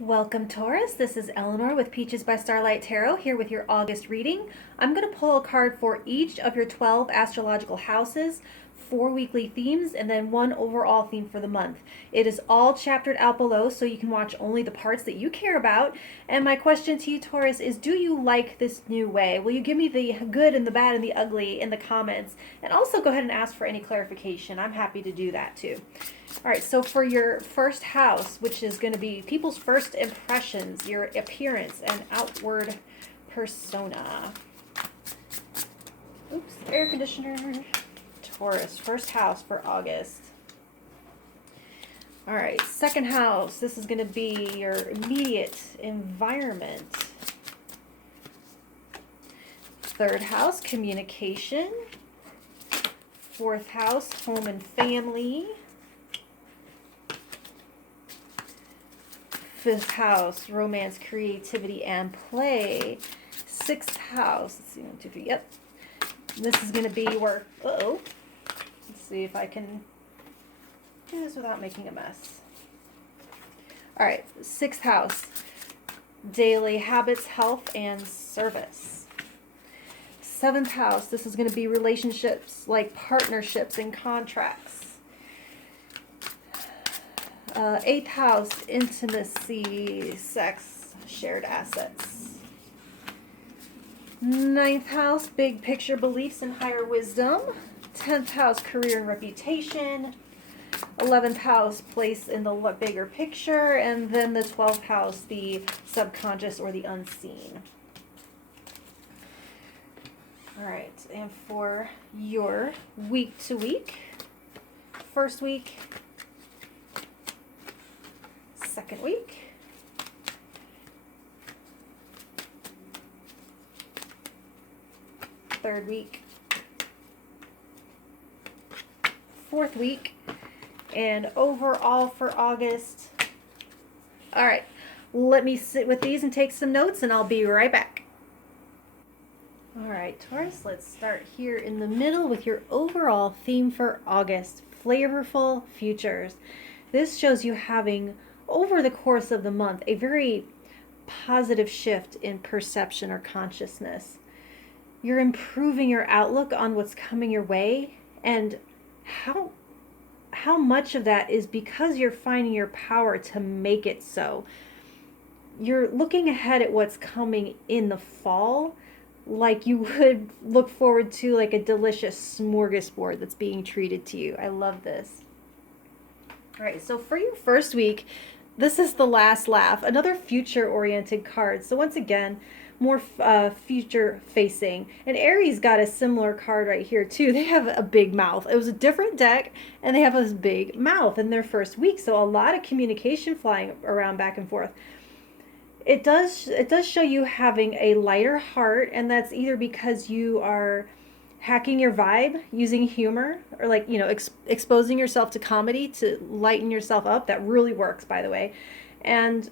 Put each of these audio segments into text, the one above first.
Welcome, Taurus. This is Eleanor with Peaches by Starlight Tarot here with your August reading. I'm going to pull a card for each of your 12 astrological houses, 4 weekly themes, and then 1 overall theme for the month. It is all chaptered out below, so you can watch only the parts that you care about. And my question to you, Taurus, is do you like this new way? Will you give me the good and the bad and the ugly in the comments? And also go ahead and ask for any clarification. I'm happy to do that too. All right, so for your first house, which is going to be people's first impressions, your appearance and outward persona. Oops, air conditioner. Taurus, first house for August. All right, second house, this is going to be your immediate environment. Third house, communication. Fourth house, home and family. Fifth house, romance, creativity, and play. Sixth house, let's see, 1, 2, 3, yep. This is going to be where, let's see if I can do this without making a mess. All right, sixth house, daily habits, health, and service. Seventh house, this is going to be relationships, like partnerships and contracts. Eighth house, intimacy, sex, shared assets. Ninth house, big picture beliefs and higher wisdom. 10th house, career and reputation. 11th house, place in the bigger picture. And then the 12th house, the subconscious or the unseen. All right, and for your week to week, first week, second week, third week, fourth week, and overall for August. All right, let me sit with these and take some notes, and I'll be right back. All right, Taurus, let's start here in the middle with your overall theme for August, flavorful futures. This shows you having, over the course of the month, a very positive shift in perception or consciousness. You're improving your outlook on what's coming your way, and how much of that is because you're finding your power to make it so. You're looking ahead at what's coming in the fall like you would look forward to like a delicious smorgasbord that's being treated to you. I love this. All right, so for your first week, this is the last laugh, another future-oriented card. So once again, more future-facing. And Aries got a similar card right here, too. They have a big mouth. It was a different deck, and they have this big mouth in their first week. So a lot of communication flying around back and forth. It does show you having a lighter heart, and that's either because you are hacking your vibe using humor, or like, you know, exposing yourself to comedy to lighten yourself up. That really works, by the way. And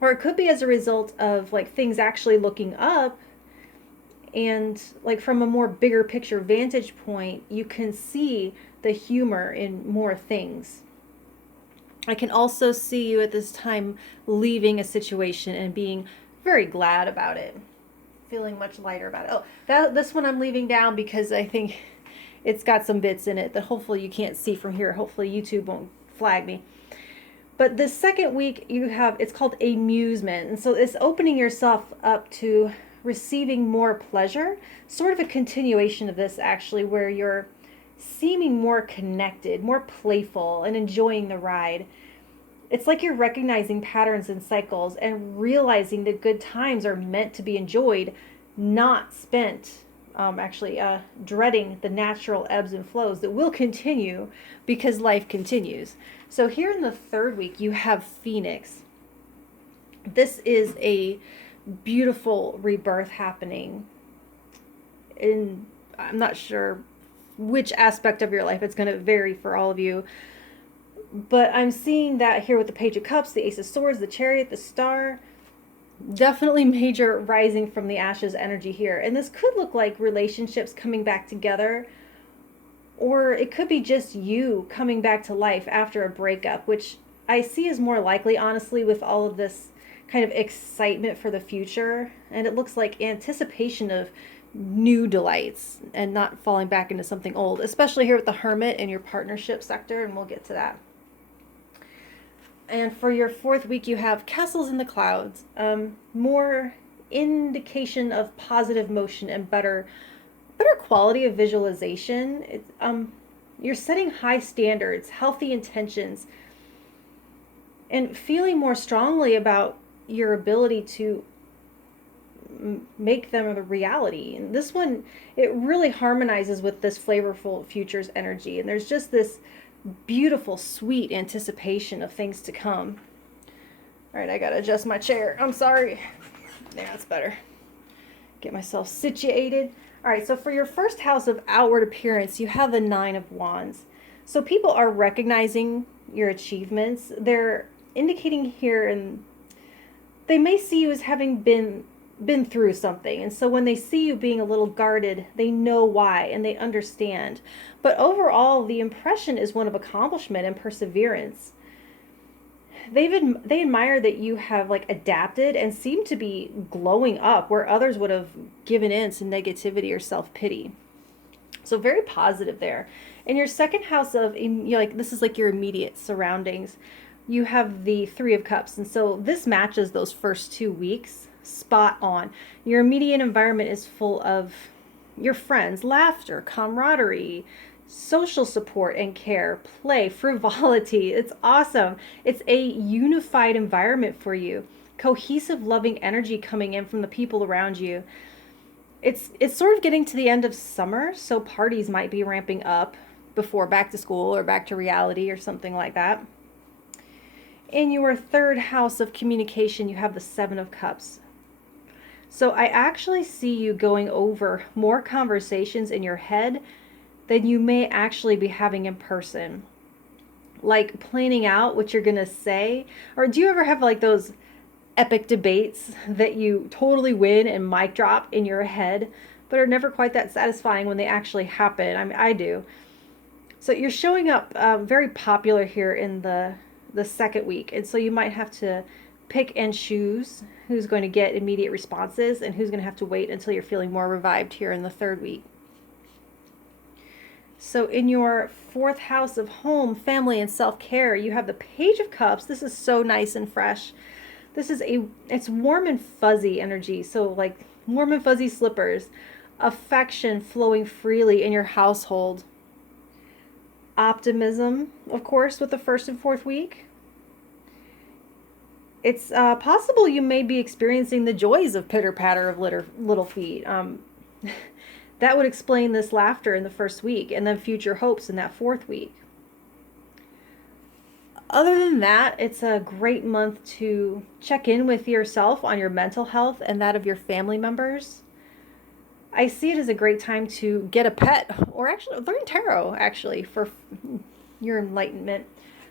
or it could be as a result of like things actually looking up, and like from a more bigger picture vantage point, you can see the humor in more things. I can also see you at this time leaving a situation and being very glad about it. Feeling much lighter about it. Oh, this one I'm leaving down because I think it's got some bits in it that hopefully you can't see from here. Hopefully YouTube won't flag me. But the second week you have, it's called amusement. And so it's opening yourself up to receiving more pleasure. Sort of a continuation of this actually, where you're seeming more connected, more playful, and enjoying the ride. It's like you're recognizing patterns and cycles and realizing that good times are meant to be enjoyed, not spent. Dreading the natural ebbs and flows that will continue because life continues. So here in the third week, you have Phoenix. This is a beautiful rebirth happening. I'm not sure which aspect of your life. It's going to vary for all of you. But I'm seeing that here with the Page of Cups, the Ace of Swords, the Chariot, the Star. Definitely major rising from the ashes energy here. And this could look like relationships coming back together, or it could be just you coming back to life after a breakup, which I see as more likely, honestly, with all of this kind of excitement for the future. And it looks like anticipation of new delights and not falling back into something old, especially here with the Hermit in your partnership sector. And we'll get to that. And for your 4th week, you have castles in the clouds, more indication of positive motion and better quality of visualization. You're setting high standards, healthy intentions, and feeling more strongly about your ability to make them a reality. And this one, it really harmonizes with this flavorful futures energy. And there's just this beautiful, sweet anticipation of things to come. All right, I gotta adjust my chair. I'm sorry. Yeah, that's better. Get myself situated. All right, so for your first house of outward appearance, you have the 9 of Wands. So people are recognizing your achievements. They're indicating here, and they may see you as having been through something. And so when they see you being a little guarded, they know why and they understand. But overall, the impression is one of accomplishment and perseverance. They admire that you have like adapted and seem to be glowing up where others would have given in to negativity or self-pity. So very positive there. In your second house of, like, this is like your immediate surroundings, you have the 3 of Cups. And so this matches those first 2 weeks spot on. Your immediate environment is full of your friends, laughter, camaraderie, social support and care, play, frivolity. It's awesome. It's a unified environment for you. Cohesive, loving energy coming in from the people around you. It's sort of getting to the end of summer, so parties might be ramping up before back to school or back to reality or something like that. In your 3rd house of communication, you have the 7 of Cups. So I actually see you going over more conversations in your head than you may actually be having in person. Like planning out what you're going to say. Or do you ever have like those epic debates that you totally win and mic drop in your head, but are never quite that satisfying when they actually happen? I mean, I do. So you're showing up very popular here in the 2nd week. And so you might have to pick and choose who's going to get immediate responses and who's going to have to wait until you're feeling more revived here in the 3rd week. So in your 4th house of home, family, and self-care, you have the Page of Cups. This is so nice and fresh. This is it's warm and fuzzy energy. So like warm and fuzzy slippers, affection flowing freely in your household. Optimism, of course, with the 1st and 4th week. It's possible you may be experiencing the joys of pitter-patter of little feet. That would explain this laughter in the 1st week and then future hopes in that 4th week. Other than that, it's a great month to check in with yourself on your mental health and that of your family members. I see it as a great time to get a pet or actually learn tarot actually for your enlightenment.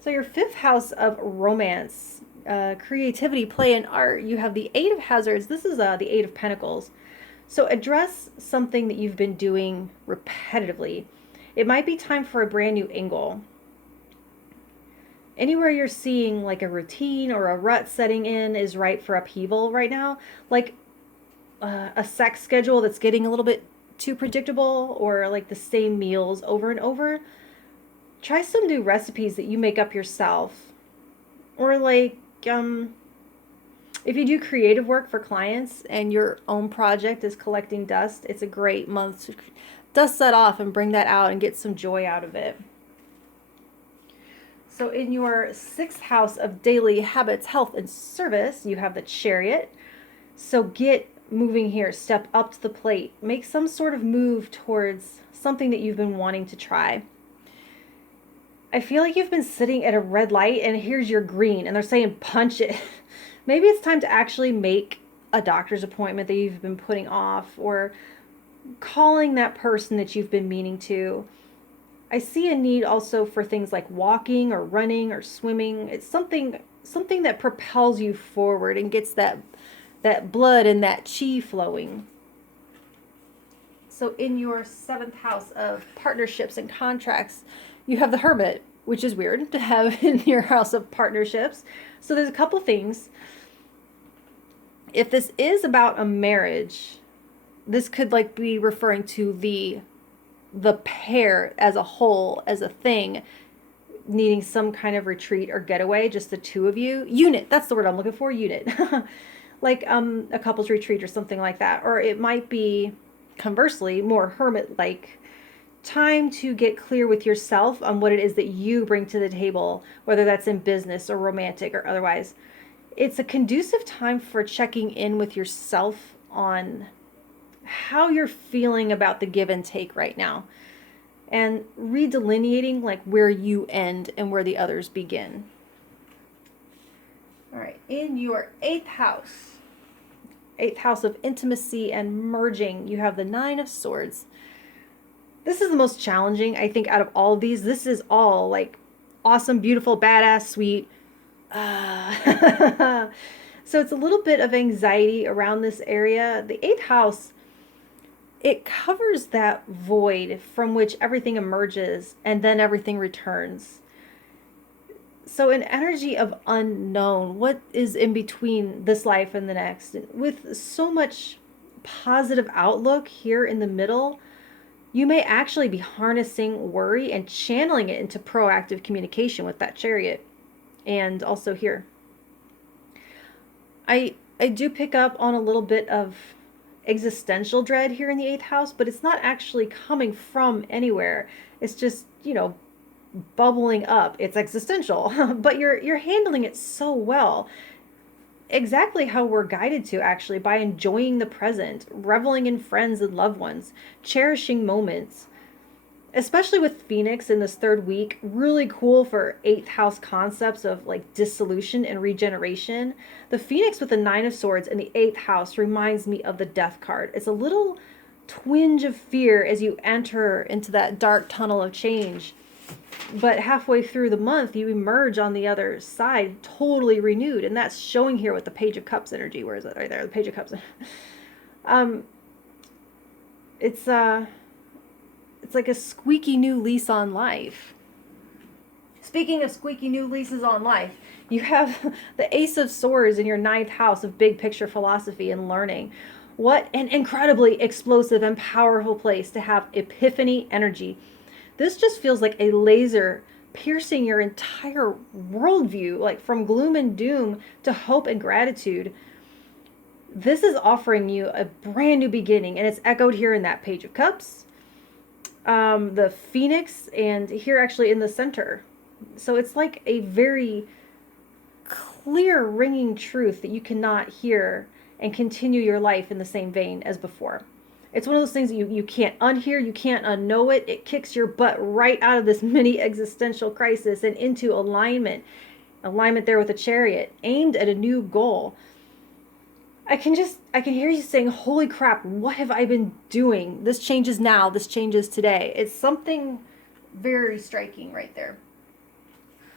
So your 5th house of romance, creativity, play, and art, you have the 8 of Hazards. This is the 8 of Pentacles. So address something that you've been doing repetitively. It might be time for a brand new angle. Anywhere you're seeing like a routine or a rut setting in is ripe for upheaval right now. Like a sex schedule that's getting a little bit too predictable, or like the same meals over and over. Try some new recipes that you make up yourself. Or like if you do creative work for clients and your own project is collecting dust, it's a great month to dust that off and bring that out and get some joy out of it. So in your 6th house of daily habits, health, and service, you have the Chariot. So get moving here, step up to the plate, make some sort of move towards something that you've been wanting to try. I feel like you've been sitting at a red light and here's your green and they're saying punch it. Maybe it's time to actually make a doctor's appointment that you've been putting off, or calling that person that you've been meaning to. I see a need also for things like walking or running or swimming. It's something that propels you forward and gets that blood and that chi flowing. So in your 7th house of partnerships and contracts, you have the Hermit, which is weird to have in your house of partnerships. So there's a couple things. If this is about a marriage, this could like be referring to the pair as a whole, as a thing, needing some kind of retreat or getaway, just the two of you. Unit, that's the word I'm looking for, unit. Like a couple's retreat or something like that. Or it might be, conversely, more hermit-like. Time to get clear with yourself on what it is that you bring to the table, whether that's in business or romantic or otherwise. It's a conducive time for checking in with yourself on how you're feeling about the give and take right now, and redelineating like where you end and where the others begin. All right, in your 8th house of intimacy and merging, you have the 9 of Swords. This is the most challenging, I think, out of all of these. This is all like awesome, beautiful, badass, sweet. So it's a little bit of anxiety around this area. The 8th house, it covers that void from which everything emerges and then everything returns. So an energy of unknown, what is in between this life and the next, with so much positive outlook here in the middle, you may actually be harnessing worry and channeling it into proactive communication with that Chariot. And also here, I do pick up on a little bit of existential dread here in the 8th house, but it's not actually coming from anywhere. It's just, bubbling up. It's existential, but you're handling it so well. Exactly how we're guided to, actually, by enjoying the present, reveling in friends and loved ones, cherishing moments. Especially with Phoenix in this 3rd week, really cool for 8th house concepts of like dissolution and regeneration. The Phoenix with the 9 of Swords in the 8th house reminds me of the Death card. It's a little twinge of fear as you enter into that dark tunnel of change. But halfway through the month, you emerge on the other side totally renewed. And that's showing here with the Page of Cups energy. Where is it? Right there, the Page of Cups. It's like a squeaky new lease on life. Speaking of squeaky new leases on life, you have the Ace of Swords in your 9th house of big picture philosophy and learning. What an incredibly explosive and powerful place to have epiphany energy. This just feels like a laser piercing your entire worldview, like from gloom and doom to hope and gratitude. This is offering you a brand new beginning, and it's echoed here in that Page of Cups, the Phoenix, and here actually in the center. So it's like a very clear ringing truth that you cannot hear and continue your life in the same vein as before. It's one of those things that you can't unhear, you can't unknow it. It kicks your butt right out of this mini existential crisis and into alignment. Alignment there with the Chariot, aimed at a new goal. I can hear you saying, holy crap, what have I been doing? This changes now, this changes today. It's something very striking right there.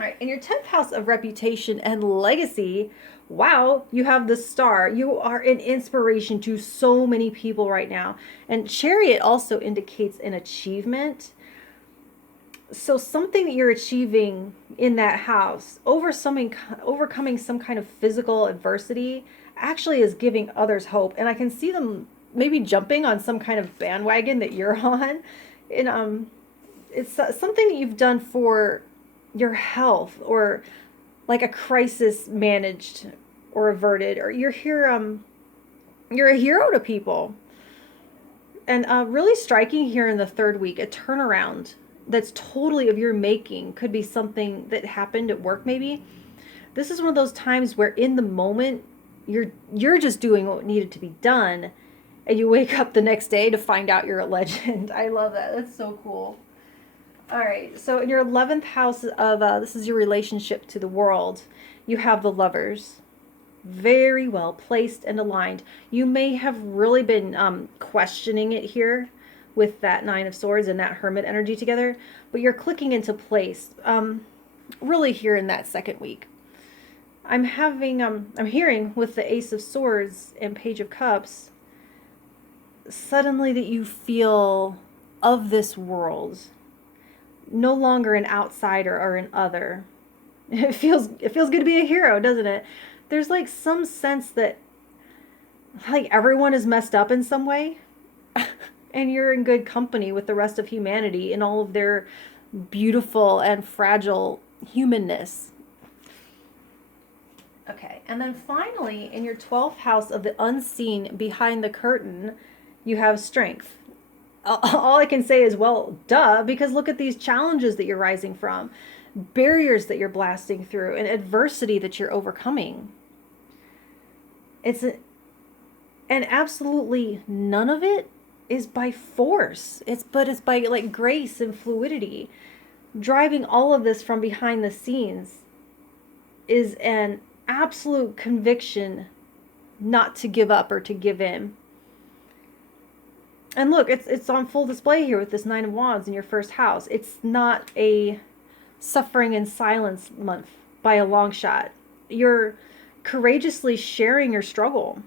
All right, in your 10th house of reputation and legacy, wow, you have the Star. You are an inspiration to so many people right now. And Chariot also indicates an achievement. So something that you're achieving in that house, overcoming some kind of physical adversity, actually is giving others hope. And I can see them maybe jumping on some kind of bandwagon that you're on. And it's something that you've done for your health, or like a crisis managed or averted, or you're here, you're a hero to people. And really striking here in the 3rd week, a turnaround that's totally of your making. Could be something that happened at work maybe. This is one of those times where in the moment you're just doing what needed to be done, and you wake up the next day to find out you're a legend. I love that. That's so cool. All right, so in your 11th house of this is your relationship to the world, you have the Lovers. Very well placed and aligned. You may have really been questioning it here with that 9 of Swords and that Hermit energy together, but you're clicking into place really here in that 2nd week. I'm hearing with the Ace of Swords and Page of Cups, suddenly that you feel of this world. no longer an outsider or an other. It feels good to be a hero, doesn't it? There's like some sense that like everyone is messed up in some way and you're in good company with the rest of humanity in all of their beautiful and fragile humanness. Okay, and then finally, in your 12th house of the unseen behind the curtain, you have strength. All I can say is, well, duh, because look at these challenges that you're rising from, barriers that you're blasting through, and adversity that you're overcoming. And absolutely none of it is by force. But it's by like grace and fluidity. Driving all of this from behind the scenes is an absolute conviction not to give up or to give in. And look, it's on full display here with this Nine of Wands in your first house. It's not a suffering in silence month by a long shot. You're courageously sharing your struggle,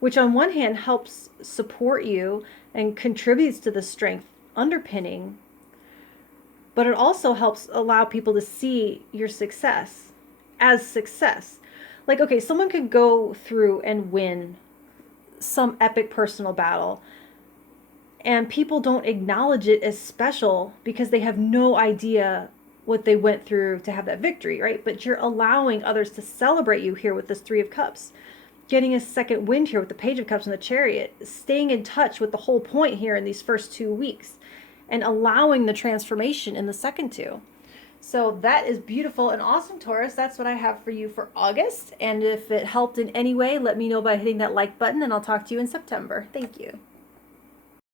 which on one hand helps support you and contributes to the strength underpinning, but it also helps allow people to see your success as success. Like, okay, someone could go through and win some epic personal battle, and people don't acknowledge it as special because they have no idea what they went through to have that victory, right? But you're allowing others to celebrate you here with this Three of Cups, getting a second wind here with the Page of Cups and the Chariot, staying in touch with the whole point here in these first 2 weeks, and allowing the transformation in the second two. So that is beautiful and awesome, Taurus. That's what I have for you for August. And if it helped in any way, let me know by hitting that like button, and I'll talk to you in September. Thank you.